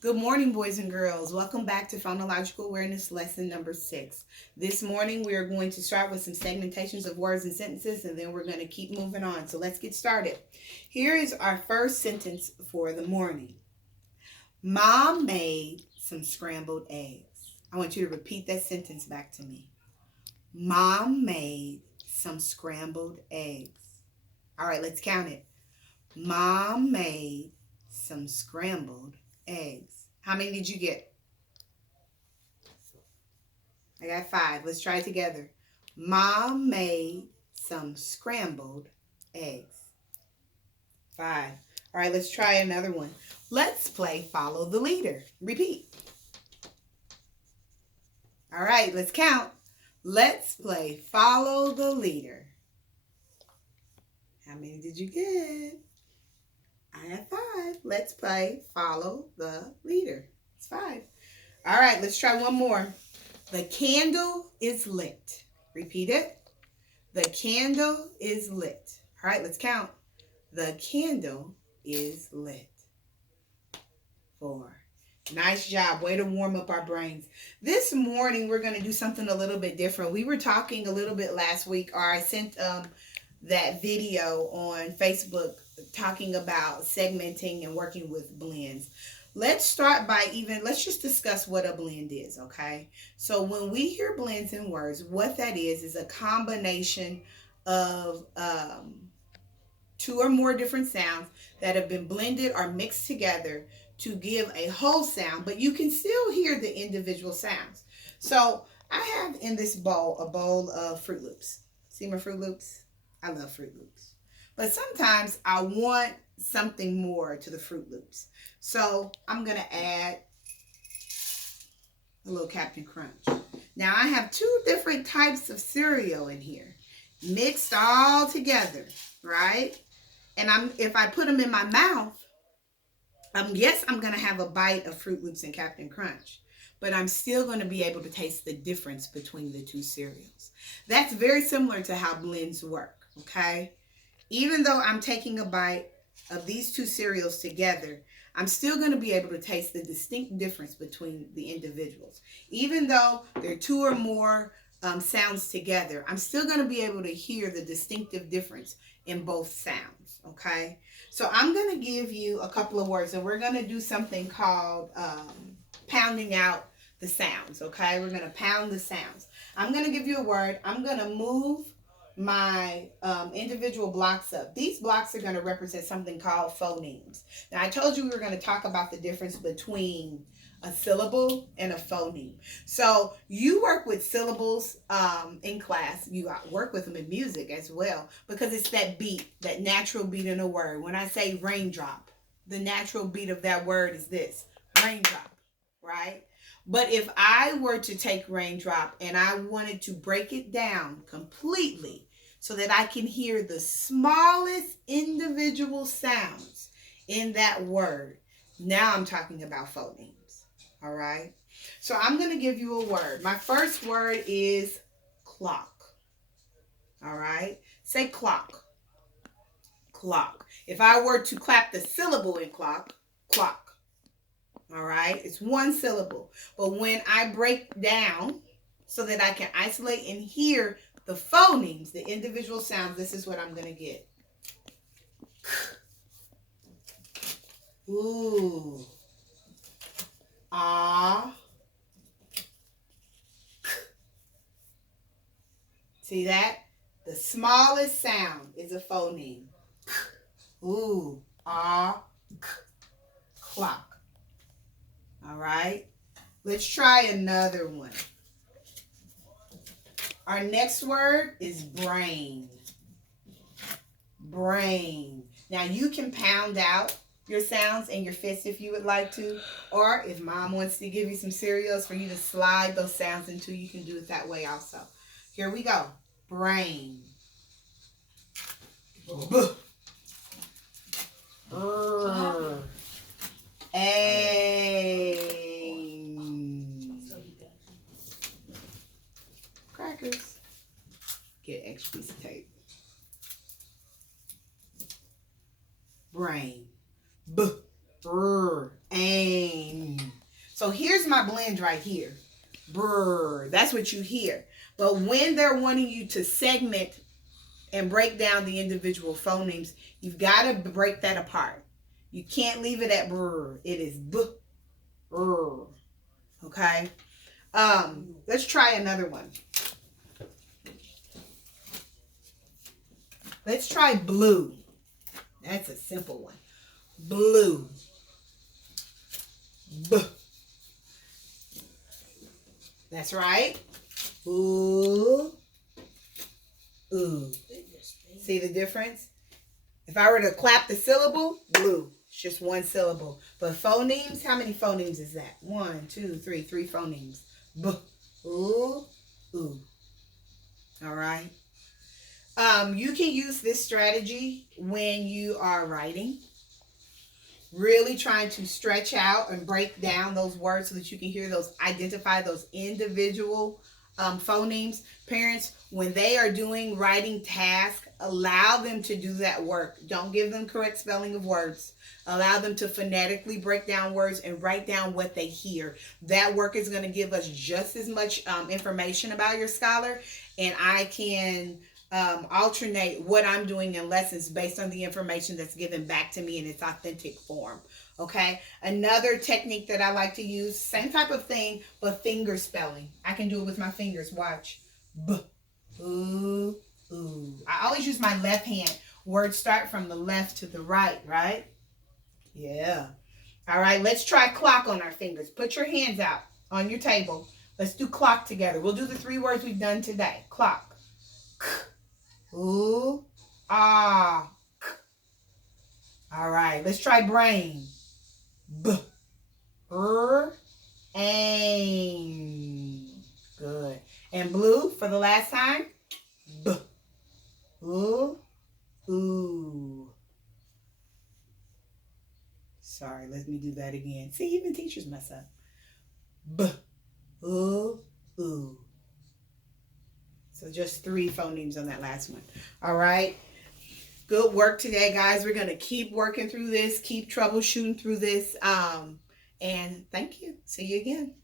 Good morning, boys and girls. Welcome back to Phonological Awareness Lesson number 6. This morning, we are going to start with some segmentations of words and sentences, and then we're going to keep moving on. So let's get started. Here is our first sentence for the morning. Mom made some scrambled eggs. I want you to repeat that sentence back to me. Mom made some scrambled eggs. All right, let's count it. Mom made some scrambled eggs. How many did you get? I got 5. Let's try it together. Mom made some scrambled eggs. 5. All right, let's try another one. Let's play follow the leader. Repeat. All right, let's count. Let's play follow the leader. How many did you get? I have 5. Let's play follow the leader. It's 5. All right, let's try one more. The candle is lit. Repeat it. The candle is lit. All right, let's count. The candle is lit. 4. Nice job. Way to warm up our brains. This morning, we're going to do something a little bit different. We were talking a little bit last week, or I sent that video on Facebook talking about segmenting and working with blends. Let's just discuss what a blend is, okay? So when we hear blends in words, what that is a combination of 2 or more different sounds that have been blended or mixed together to give a whole sound, but you can still hear the individual sounds. So I have in this bowl a bowl of Fruit Loops. See my Fruit Loops? I love Fruit Loops. But sometimes I want something more to the Fruit Loops. So I'm going to add a little Captain Crunch. Now I have 2 different types of cereal in here, mixed all together, right? And if I put them in my mouth, yes, I'm going to have a bite of Fruit Loops and Captain Crunch, but I'm still going to be able to taste the difference between the 2 cereals. That's very similar to how blends work, okay? Even though I'm taking a bite of these 2 cereals together, I'm still going to be able to taste the distinct difference between the individuals. Even though there are 2 or more sounds together, I'm still going to be able to hear the distinctive difference in both sounds, okay? So I'm going to give you a couple of words, and we're going to do something called pounding out the sounds, okay? We're going to pound the sounds. I'm going to give you a word. I'm going to move my individual blocks up. These blocks are going to represent something called phonemes. Now, I told you we were going to talk about the difference between a syllable and a phoneme. So you work with syllables in class. You work with them in music as well, because it's that beat, that natural beat in a word. When I say raindrop, the natural beat of that word is this, raindrop, right? But if I were to take raindrop and I wanted to break it down completely so that I can hear the smallest individual sounds in that word, now I'm talking about phonemes. All right. So I'm going to give you a word. My first word is clock. All right. Say clock. Clock. If I were to clap the syllable in clock, clock. All right. It's 1 syllable. But when I break down so that I can isolate and hear the phonemes, the individual sounds, this is what I'm going to get. Ooh. Ah. See that? The smallest sound is a phoneme. Ooh, ah, clock. All right. Let's try another one. Our next word is brain. Brain. Now you can pound out your sounds and your fists if you would like to, or if mom wants to give you some cereals for you to slide those sounds into, you can do it that way also. Here we go. Brain. Crackers. Get an extra piece of tape. Brain. B. R. Ain. So here's my blend right here. Brr, that's what you hear. But when they're wanting you to segment and break down the individual phonemes, you've got to break that apart. You can't leave it at brr. It is b, brr. Okay? Let's try another one. Let's try blue. That's a simple one. Blue. B. That's right. Ooh. Ooh. See the difference? If I were to clap the syllable, blue. It's just one syllable. But phonemes, how many phonemes is that? 1, 2, 3, 3 phonemes. B. Ooh. Ooh. All right. You can use this strategy when you are writing. Really trying to stretch out and break down those words so that you can hear those, identify those individual phonemes. Parents, when they are doing writing tasks, allow them to do that work. Don't give them correct spelling of words. Allow them to phonetically break down words and write down what they hear. That work is going to give us just as much information about your scholar, and I can alternate what I'm doing in lessons based on the information that's given back to me in its authentic form. Okay. Another technique that I like to use, same type of thing, but finger spelling. I can do it with my fingers. Watch. B, ooh, ooh. I always use my left hand. Words start from the left to the right, right? Yeah. All right. Let's try clock on our fingers. Put your hands out on your table. Let's do clock together. We'll do the 3 words we've done today. Clock. K. Ooh, ah, k. All right, let's try brain. B, aim. Good. And blue for the last time. B, ooh, ooh. Sorry, let me do that again. See, even teachers mess up. B, ooh, ooh. So just 3 phonemes on that last one. All right. Good work today, guys. We're going to keep working through this, keep troubleshooting through this. And thank you. See you again.